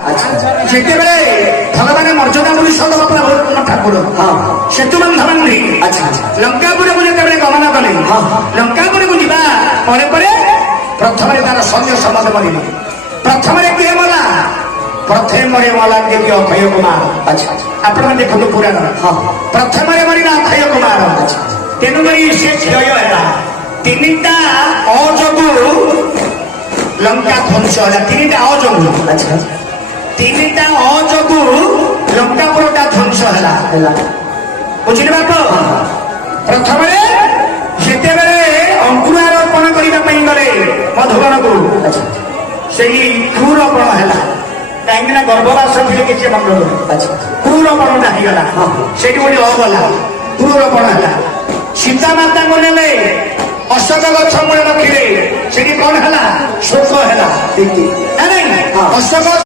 যেତେବେଳେ ଭଗବାନ ମର୍ଯ୍ୟାଦା ପୁରୁଷୋତ୍ତମ ପ୍ରଭୁ ଠାକୁର ସେତୁ ବନ୍ଧବାନ୍ଧି ଲଙ୍କାପୁରକୁ ଯେତେବେଳେ ଗମନ କଲେ ଲଙ୍କାପୁରକୁ ଯିବା ପରେ ପରେ ପ୍ରଥମରେ ତାର ସୈନ୍ୟ ସମ୍ବନ୍ଧ ମରିଲେ। ପ୍ରଥମରେ କିଏ ମଲା? ପ୍ରଥମରେ ମଲା ଦେବୀ ଅକ୍ଷୟ କୁମାର। ଆପଣମାନେ ଦେଖନ୍ତୁ ପୁରାଣ ପ୍ରଥମରେ ମରିଲା ଅକ୍ଷୟ କୁମାର। ତେଣୁକରି ସେ କ୍ଷୟ ହେଲା। ତିନିଟା ଅଯୋଗୁ ଲଙ୍କା ଧ୍ୱଂସ ହେଲା। ତିନିଟା ଅଯୋଗୁ ତିନିଟା ଅଯୋଗୁ ଲଙ୍କାପୁରଟା ଧ୍ୱଂସ ହେଲା। ବୁଝିଲେ ବାପ? ପ୍ରଥମରେ ଯେତେବେଳେ ଅଙ୍କୁରାରୋପଣ କରିବା ପାଇଁ ଗଲେ ମଧୁବନକୁ ସେଇ କୁରୋପଣ ହେଲା। କାହିଁକି ନା ଗର୍ଭବାସ ଥିଲେ କିଛି ମଙ୍ଗଳ କୁରୋପଣଟା ହେଇଗଲା। ସେଇଠି ଗୋଟେ ଅଗଲା କୁରୋପଣ ହେଲା। ସୀତାମାତାଙ୍କୁ ନେଲେ ଅଶୋକ ଗଛ ମୂଳେ ରଖିଲେ। ସେଠି କଣ ହେଲା? ଶୋକ ହେଲା। ଅଶୋକ